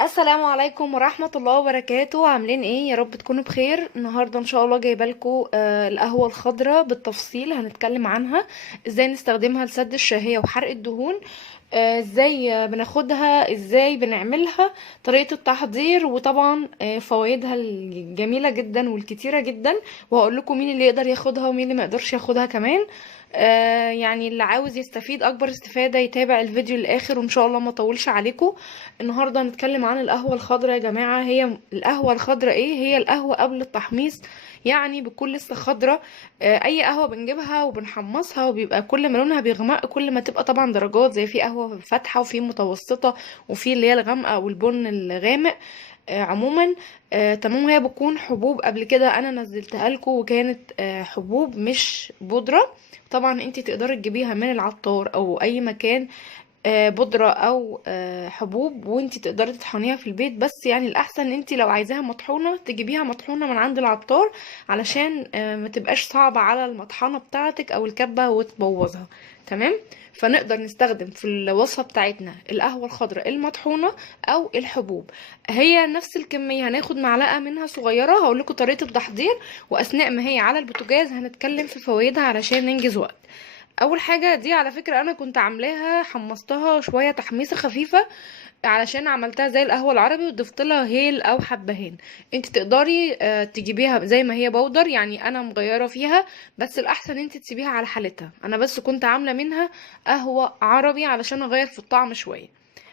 السلام عليكم ورحمة الله وبركاته. عاملين ايه؟ يا رب تكونوا بخير. النهاردة ان شاء الله جايبه لكم القهوة الخضراء بالتفصيل. هنتكلم عنها ازاي نستخدمها لسد الشهية وحرق الدهون، ازاي بناخدها، ازاي بنعملها، طريقة التحضير، وطبعا فوائدها الجميلة جدا والكتيرة جدا. وهقول لكم مين اللي يقدر ياخدها ومين اللي ما يقدرش ياخدها كمان. يعني اللي عاوز يستفيد اكبر استفادة يتابع الفيديو للاخر، وان شاء الله ما اطولش عليكم. النهارده هنتكلم عن القهوة الخضراء. يا جماعة، هي القهوة الخضراء ايه؟ هي القهوة قبل التحميص، يعني بتكون لسه خضراء. اي قهوة بنجيبها وبنحمصها وبيبقى كل ما لونها بيغمق كل ما تبقى طبعا درجات، زي في قهوة فاتحة وفي متوسطة وفي اللي هي الغامقة والبن الغامق. عموما تمام. هي بتكون حبوب. قبل كده انا نزلتها لكم وكانت حبوب مش بودرة. طبعا انت تقدري تجيبيها من العطار او اي مكان، بودرة او حبوب، وانتي تقدري تطحنيها في البيت. بس يعني الاحسن ان انتي لو عايزاها مطحونة تجيبيها مطحونة من عند العطار، علشان ما تبقاش صعبة على المطحنة بتاعتك او الكبة وتبوظها. تمام. فنقدر نستخدم في الوصفة بتاعتنا القهوة الخضراء المطحونة او الحبوب. هي نفس الكمية، هناخد معلقة منها صغيرة. هقول لكم طريقة التحضير، واثناء ما هي على البوتاجاز هنتكلم في فوائدها علشان ننجز وقت. اول حاجه دي على فكره انا كنت عاملاها، حمصتها شويه تحميصه خفيفه علشان عملتها زي القهوه العربي وضفت لها هيل او حبهان. انت تقدري تجيبيها زي ما هي بودر، يعني انا مغيره فيها، بس الاحسن انت تسيبيها على حالتها. انا بس كنت عامله منها قهوه عربي علشان اغير في الطعم شويه.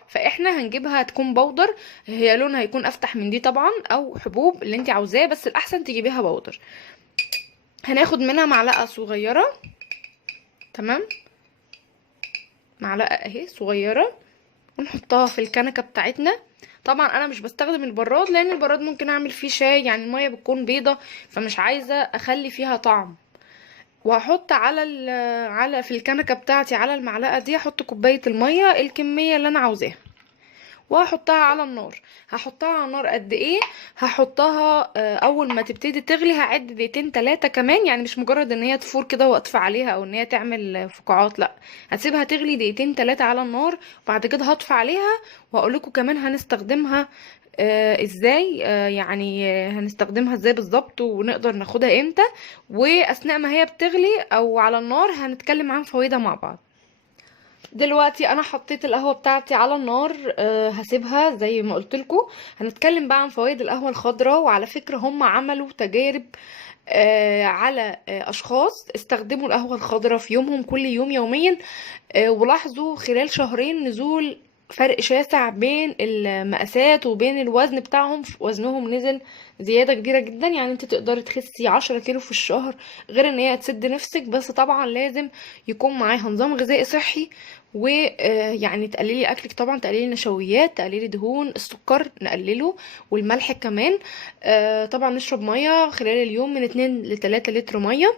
فاحنا هنجيبها تكون بودر. هي لونها هيكون افتح من دي طبعا، او حبوب اللي انت عاوزاه، بس الاحسن تجيبيها بودر. هناخد منها معلقه صغيره. تمام. معلقه اهي صغيره، ونحطها في الكنكه بتاعتنا. طبعا انا مش بستخدم البراد لان البراد ممكن اعمل فيه شاي، يعني الميه بتكون بيضه، فمش عايزه اخلي فيها طعم. وهحط على في الكنكه بتاعتي على المعلقه دي احط كوبايه الميه الكميه اللي انا عاوزاها، وهحطها على النار. هحطها على النار قد ايه؟ هحطها اول ما تبتدي تغلي هعد دقيقتين 3 كمان، يعني مش مجرد ان هي تفور كده واطفي عليها او ان هي تعمل فقاعات، لا، هسيبها تغلي دقيقتين 3 على النار. وبعد كده هطفي عليها واقول لكم كمان هنستخدمها ازاي. يعني هنستخدمها ازاي بالظبط ونقدر ناخدها امتى. واثناء ما هي بتغلي او على النار هنتكلم عن فوائدها مع بعض. دلوقتي انا حطيت القهوه بتاعتي على النار، هسيبها زي ما قلت لكم. هنتكلم بقى عن فوائد القهوه الخضراء. وعلى فكره هم عملوا تجارب على اشخاص استخدموا القهوه الخضراء في يومهم كل يوم يوميا، ولاحظوا خلال شهرين نزول فرق شاسع بين المقاسات وبين الوزن بتاعهم. وزنهم نزل زيادة كبيرة جدا. يعني انت تقدري تخسي 10 كيلو في الشهر، غير ان هي تسد نفسك. بس طبعا لازم يكون معاها نظام غذائي صحي، ويعني تقللي اكلك، طبعا تقللي النشويات، تقللي دهون، السكر نقلله، والملح كمان. طبعا نشرب ميه خلال اليوم من 2 ل 3 لتر ميه.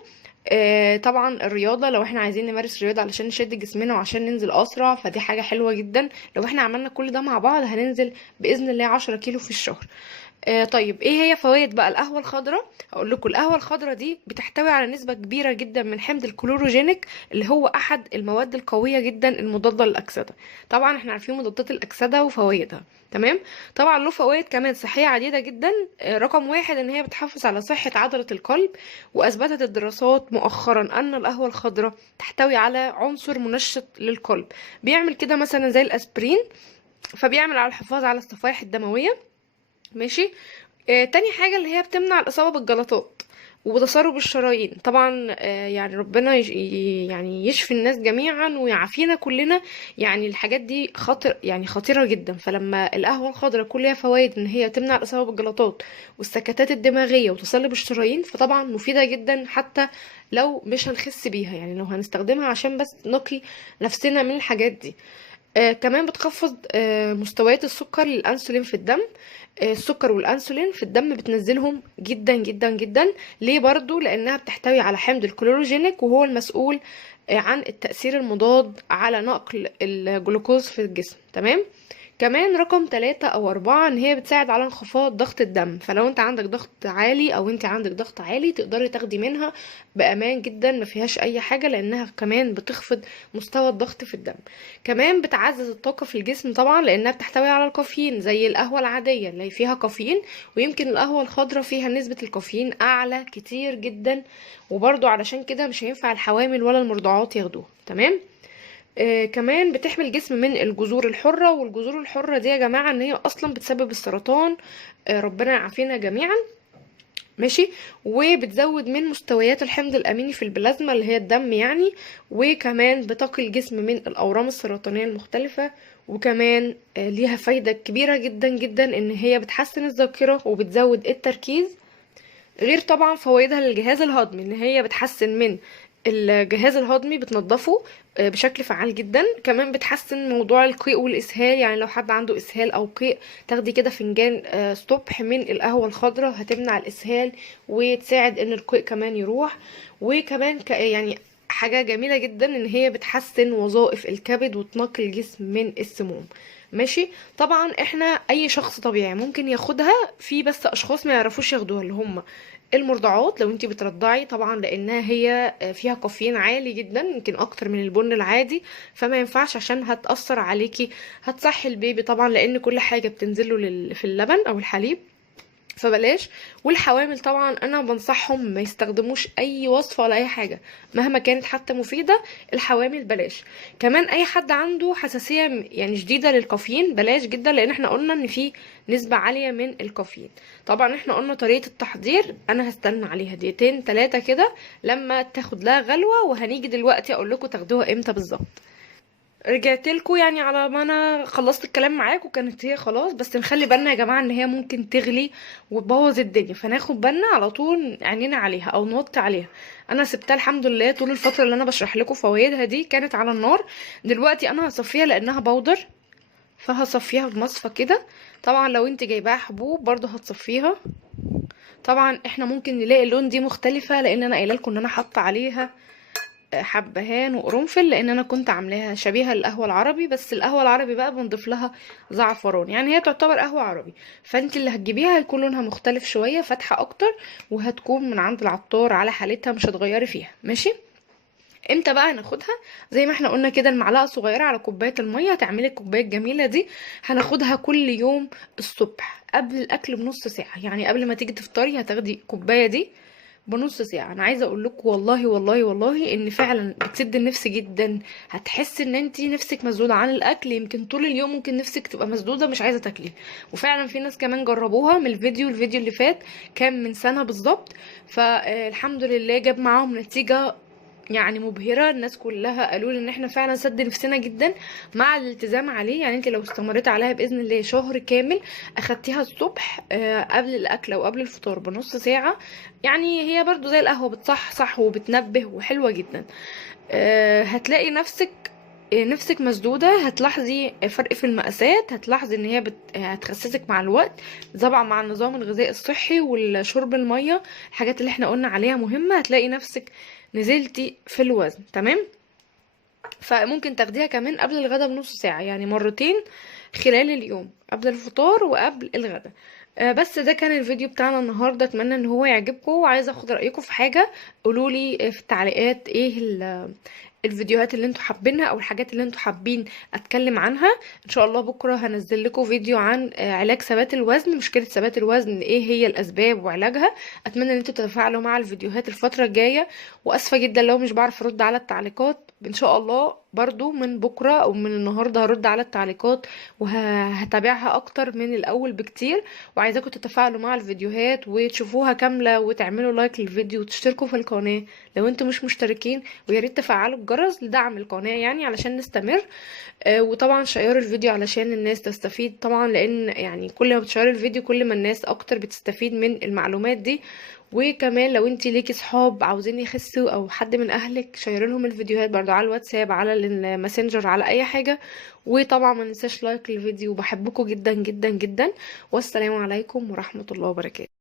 طبعا الرياضة، لو احنا عايزين نمارس رياضة علشان نشد جسمنا وعشان ننزل أسرع، فدي حاجة حلوة جدا. لو احنا عملنا كل ده مع بعض هننزل بإذن الله 10 كيلو في الشهر. طيب ايه هي فوائد بقى القهوة الخضراء؟ اقول لكم القهوة الخضراء دي بتحتوي على نسبة كبيرة جدا من حمض الكلوروجينيك، اللي هو احد المواد القوية جدا المضادة للأكسدة. طبعا احنا عارفين مضادات الأكسدة وفوائدها. تمام. طبعا له فوائد كمان صحية عديدة جدا. رقم واحد ان هي بتحافظ على صحة عضلة القلب. واثبتت الدراسات مؤخرا ان القهوة الخضراء تحتوي على عنصر منشط للقلب، بيعمل كده مثلا زي الاسبرين، فبيعمل على الحفاظ على الصفائح الدموية. ماشي. تاني حاجة اللي هي بتمنع الإصابة بالجلطات وتسرب الشرايين. طبعا يعني ربنا يعني يشفي الناس جميعا ويعافينا كلنا. يعني الحاجات دي خطر، يعني خطيرة جدا. فلما القهوة الخضراء كل ليها فوائد ان هي تمنع الإصابة بالجلطات والسكتات الدماغية وتصلب الشرايين، فطبعا مفيدة جدا حتى لو مش هنخس بيها، يعني لو هنستخدمها عشان بس نقي نفسنا من الحاجات دي. كمان بتخفض مستويات السكر للأنسولين في الدم. السكر والأنسولين في الدم بتنزلهم جدا جدا جدا. ليه؟ برضو لأنها بتحتوي على حمض الكلوروجينيك، وهو المسؤول عن التأثير المضاد على نقل الجلوكوز في الجسم. تمام. كمان رقم 3 او 4 ان هي بتساعد على انخفاض ضغط الدم، فلو انت عندك ضغط عالي او انت عندك ضغط عالي تقدري تاخدي منها بامان جدا، ما فيهاش اي حاجة، لانها كمان بتخفض مستوى الضغط في الدم. كمان بتعزز الطاقة في الجسم طبعا، لانها بتحتوي على الكافيين زي القهوة العادية اللي فيها كافيين، ويمكن القهوة الخضراء فيها نسبة الكافيين اعلى كتير جدا، وبرضو علشان كده مش هينفع الحوامل ولا المرضعات ياخدوها. تمام. كمان بتحمي الجسم من الجذور الحرة، والجذور الحرة دي يا جماعة ان هي اصلا بتسبب السرطان، ربنا يعافينا جميعا. ماشي. وبتزود من مستويات الحمض الاميني في البلازما اللي هي الدم يعني، وكمان بتقي الجسم من الاورام السرطانية المختلفة. وكمان ليها فايدة كبيرة جدا جدا ان هي بتحسن الذاكرة وبتزود التركيز، غير طبعا فوائدها للجهاز الهضمي ان هي بتحسن من الجهاز الهضمي، بتنظفه بشكل فعال جدا. كمان بتحسن موضوع القيء والاسهال، يعني لو حد عنده اسهال او قيء تاخدي كده فنجان الصبح من القهوة الخضراء هتمنع الاسهال وتساعد ان القيء كمان يروح. وكمان يعني حاجة جميلة جدا ان هي بتحسن وظائف الكبد وتنقي الجسم من السموم. ماشي. طبعا احنا اي شخص طبيعي ممكن ياخدها، في بس اشخاص ما يعرفوش ياخدوها اللي هم المرضعات، لو انتي بترضعي طبعا، لانها هي فيها كافيين عالي جدا يمكن اكتر من البن العادي، فما ينفعش عشان هتأثر عليكي، هتصحي البيبي طبعا، لان كل حاجة بتنزله في اللبن او الحليب، فبلاش. والحوامل طبعا انا بنصحهم ما يستخدموش اي وصفة ولا اي حاجة مهما كانت حتى مفيدة، الحوامل بلاش. كمان اي حد عنده حساسية يعني شديدة للكافيين بلاش جدا، لان احنا قلنا ان في نسبة عالية من الكافيين. طبعا احنا قلنا طريقة التحضير انا هستنى عليها 2-3 كده لما تاخد لها غلوة، وهنيجي دلوقتي اقول لكم تاخدوها امتى بالظبط. رجعت لكم يعني على ما انا خلصت الكلام معاكم، كانت هي خلاص، بس نخلي بالنا يا جماعه ان هي ممكن تغلي وتبوظ الدنيا، فناخد بالنا على طول عينينا عليها او نوطي عليها. انا سبتها الحمد لله طول الفتره اللي انا بشرح لكم فوائدها دي كانت على النار. دلوقتي انا هصفيها لانها بودر، فهصفيها بمصفى كده. طبعا لو انت جايباها حبوب برضو هتصفيها. طبعا احنا ممكن نلاقي اللون دي مختلفه، لان انا قايله لكم ان انا حاطه عليها حبهان وقرنفل، لان انا كنت عاملاها شبيهه للقهوه العربي، بس القهوه العربي بقى بنضيف لها زعفران، يعني هي تعتبر قهوه عربي، فانت اللي هتجيبيها هيكون لونها مختلف شويه فاتحه اكتر، وهتكون من عند العطار على حالتها مش هتغيري فيها. ماشي. امتى بقى هناخدها؟ زي ما احنا قلنا كده، المعلقه صغيره على كوبايه الميه، هتعملي الكوبايه الجميله دي. هناخدها كل يوم الصبح قبل الاكل بنص ساعه، يعني قبل ما تيجي تفطري هتاخدي الكوبايه دي بنص ساعة. انا عايزة اقول لكم والله والله والله ان فعلا بتسد النفس جدا، هتحس ان انتي نفسك مسدودة عن الاكل، يمكن طول اليوم ممكن نفسك تبقى مسدودة مش عايزة تاكلي. وفعلا في ناس كمان جربوها من الفيديو اللي فات كان من سنة بالظبط، فالحمد لله جاب معاهم نتيجة يعني مبهرة. الناس كلها قالوا لي ان احنا فعلا سد نفسنا جدا مع الالتزام عليه. يعني انت لو استمريت عليها باذن الله شهر كامل، اخدتيها الصبح قبل الاكل او قبل الفطار بنص ساعة، يعني هي برضو زي القهوة بتصحصح وبتنبه وحلوة جدا. هتلاقي نفسك مسدودة، هتلاحظي فرق في المقاسات، هتلاحظي ان هي هتخسسك مع الوقت، طبعا مع النظام الغذائي الصحي والشرب المية، الحاجات اللي احنا قلنا عليها مهمة، هتلاقي نفسك نزلتي في الوزن. تمام. فممكن تاخديها كمان قبل الغدا بنص ساعة، يعني مرتين خلال اليوم، قبل الفطار وقبل الغدا. بس ده كان الفيديو بتاعنا النهارده، اتمنى ان هو يعجبكم، وعايزه اخد رايكم في حاجه. قولولي في التعليقات ايه الفيديوهات اللي انتوا حابينها او الحاجات اللي انتوا حابين اتكلم عنها. ان شاء الله بكره هنزل لكم فيديو عن علاج ثبات الوزن، مشكله ثبات الوزن ايه هي الاسباب وعلاجها. اتمنى ان انتوا تتفاعلوا مع الفيديوهات الفتره الجايه، واسفه جدا لو مش بعرف ارد على التعليقات. ان شاء الله برضو من بكره او من النهارده هرد على التعليقات وهتابعها اكتر من الاول بكتير، وعايزاكم تتفاعلوا مع الفيديوهات وتشوفوها كامله وتعملوا لايك للفيديو وتشتركوا في القناه لو انتم مش مشتركين، ويا ريت تفعلوا الجرس لدعم القناه يعني علشان نستمر. وطبعا شيروا الفيديو علشان الناس تستفيد طبعا، لان يعني كل ما بتشيروا الفيديو كل ما الناس اكتر بتستفيد من المعلومات دي. وكمان لو انتي ليكي صحاب عاوزين يخسوا او حد من اهلك، شير لهم الفيديوهات برضو على الواتساب، على الماسنجر، على اي حاجة. وطبعا ما ننساش لايك للفيديو. بحبكم جدا جدا جدا، والسلام عليكم ورحمة الله وبركاته.